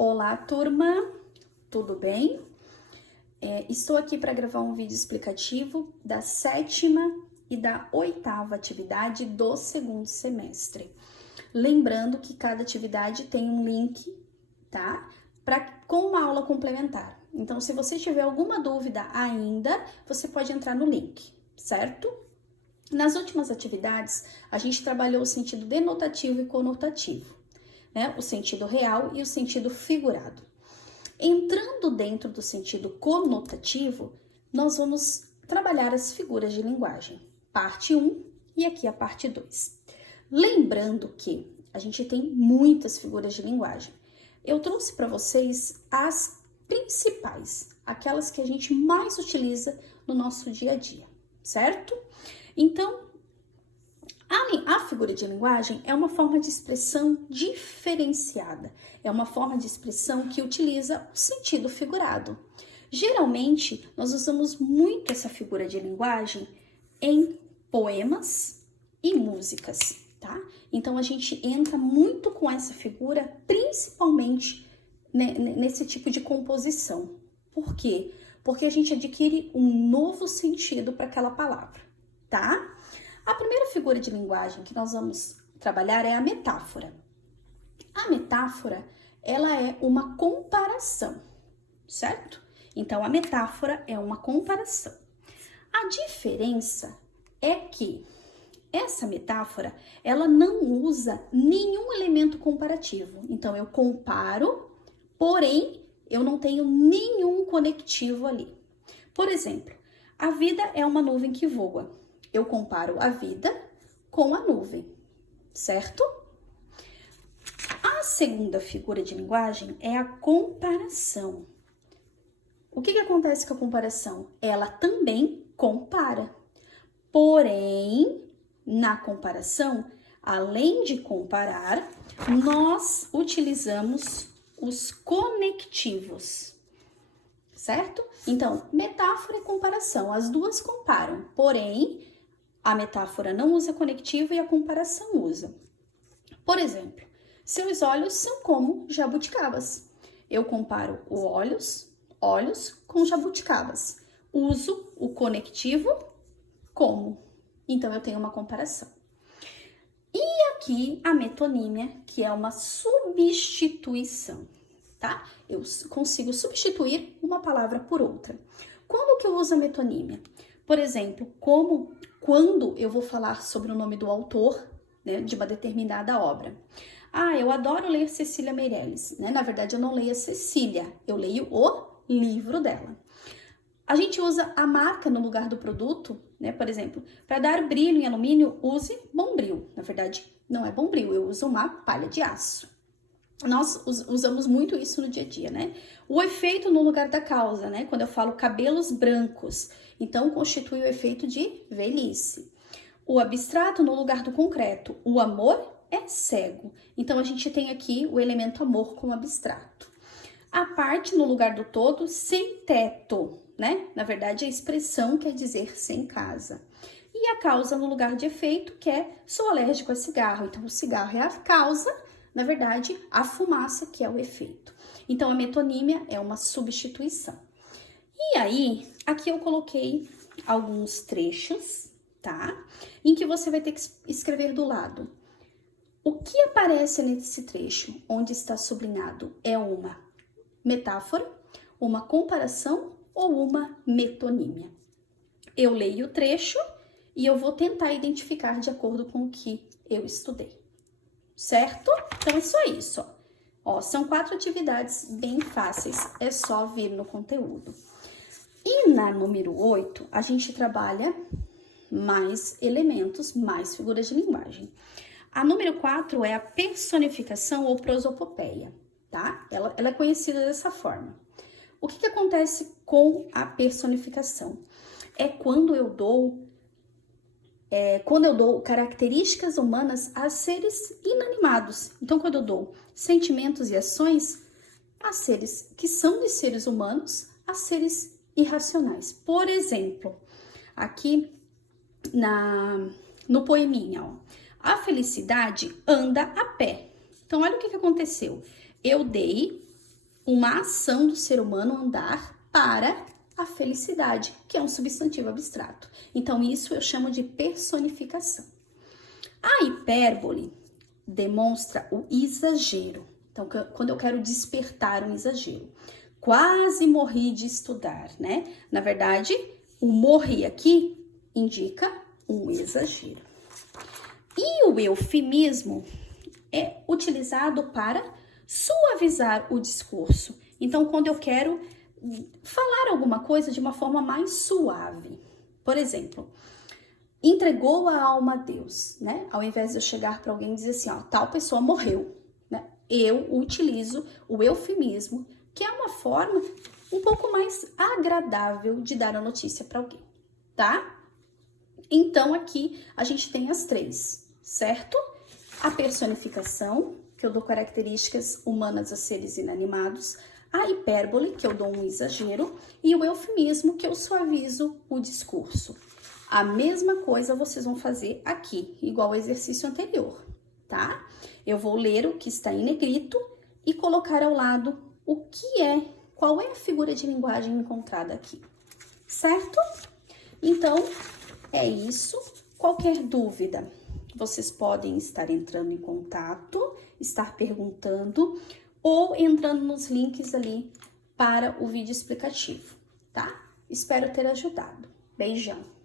Olá, turma, tudo bem? Estou aqui para gravar um vídeo explicativo da 7ª e da 8ª atividade do segundo semestre. Lembrando que cada atividade tem um link, tá? Com uma aula complementar. Então, se você tiver alguma dúvida ainda, você pode entrar no link, certo? Nas últimas atividades, a gente trabalhou o sentido denotativo e conotativo, né? O sentido real e o sentido figurado. Entrando dentro do sentido conotativo, nós vamos trabalhar as figuras de linguagem, parte 1 e aqui a parte 2. Lembrando que a gente tem muitas figuras de linguagem. Eu trouxe para vocês as principais, aquelas que a gente mais utiliza no nosso dia a dia, certo? Então, a figura de linguagem é uma forma de expressão diferenciada, é uma forma de expressão que utiliza o sentido figurado. Geralmente, nós usamos muito essa figura de linguagem em poemas e músicas, tá? Então, a gente entra muito com essa figura, principalmente nesse tipo de composição. Por quê? Porque a gente adquire um novo sentido para aquela palavra, tá? A primeira figura de linguagem que nós vamos trabalhar é a metáfora. A metáfora, ela é uma comparação, certo? Então, a metáfora é uma comparação. A diferença é que essa metáfora, ela não usa nenhum elemento comparativo. Então, eu comparo, porém, eu não tenho nenhum conectivo ali. Por exemplo, a vida é uma nuvem que voa. Eu comparo a vida com a nuvem, certo? A segunda figura de linguagem é a comparação. O que acontece com a comparação? Ela também compara. Porém, na comparação, além de comparar, nós utilizamos os conectivos, certo? Então, metáfora e comparação, as duas comparam, porém, a metáfora não usa conectivo e a comparação usa. Por exemplo, seus olhos são como jabuticabas. Eu comparo olhos com jabuticabas. Uso o conectivo como. Então, eu tenho uma comparação. E aqui a metonímia, que é uma substituição, tá? Eu consigo substituir uma palavra por outra. Quando que eu uso a metonímia? Por exemplo, quando eu vou falar sobre o nome do autor, né, de uma determinada obra. Eu adoro ler Cecília Meirelles, né? Na verdade, eu não leio a Cecília, eu leio o livro dela. A gente usa a marca no lugar do produto, né? Por exemplo, para dar brilho em alumínio, use Bombril. Na verdade, não é Bombril, eu uso uma palha de aço. Nós usamos muito isso no dia a dia, né? O efeito no lugar da causa, né? Quando eu falo cabelos brancos, então constitui o efeito de velhice. O abstrato no lugar do concreto. O amor é cego. Então, a gente tem aqui o elemento amor como abstrato. A parte no lugar do todo, sem teto, né? Na verdade, a expressão quer dizer sem casa. E a causa no lugar de efeito, que é sou alérgico a cigarro. Então, o cigarro é a causa, na verdade, a fumaça que é o efeito. Então, a metonímia é uma substituição. E aí, aqui eu coloquei alguns trechos, tá? Em que você vai ter que escrever do lado. O que aparece nesse trecho, onde está sublinhado, é uma metáfora, uma comparação ou uma metonímia. Eu leio o trecho e eu vou tentar identificar de acordo com o que eu estudei, certo? Então, é só isso, ó. São 4 atividades bem fáceis, é só vir no conteúdo. E na número 8, a gente trabalha mais elementos, mais figuras de linguagem. A número 4 é a personificação ou prosopopeia, tá? Ela é conhecida dessa forma. O que acontece com a personificação? É quando eu dou características humanas a seres inanimados. Então, quando eu dou sentimentos e ações a seres que são de seres humanos a seres irracionais. Por exemplo, aqui no poeminha, ó, a felicidade anda a pé. Então, olha o que aconteceu. Eu dei uma ação do ser humano andar para a felicidade, que é um substantivo abstrato. Então, isso eu chamo de personificação. A hipérbole demonstra o exagero. Então, quando eu quero despertar um exagero. Quase morri de estudar, né? Na verdade, o morri aqui indica um exagero. E o eufemismo é utilizado para suavizar o discurso. Então, quando eu quero falar alguma coisa de uma forma mais suave. Por exemplo, entregou a alma a Deus, né? Ao invés de eu chegar para alguém e dizer assim, ó, tal pessoa morreu, né? Eu utilizo o eufemismo, que é uma forma um pouco mais agradável de dar a notícia para alguém, tá? Então, aqui a gente tem as três, certo? A personificação, que eu dou características humanas a seres inanimados, a hipérbole, que eu dou um exagero, e o eufemismo, que eu suavizo o discurso. A mesma coisa vocês vão fazer aqui, igual ao exercício anterior, tá? Eu vou ler o que está em negrito e colocar ao lado o que é, qual é a figura de linguagem encontrada aqui, certo? Então, é isso. Qualquer dúvida, vocês podem estar entrando em contato, estar perguntando ou entrando nos links ali para o vídeo explicativo, tá? Espero ter ajudado. Beijão!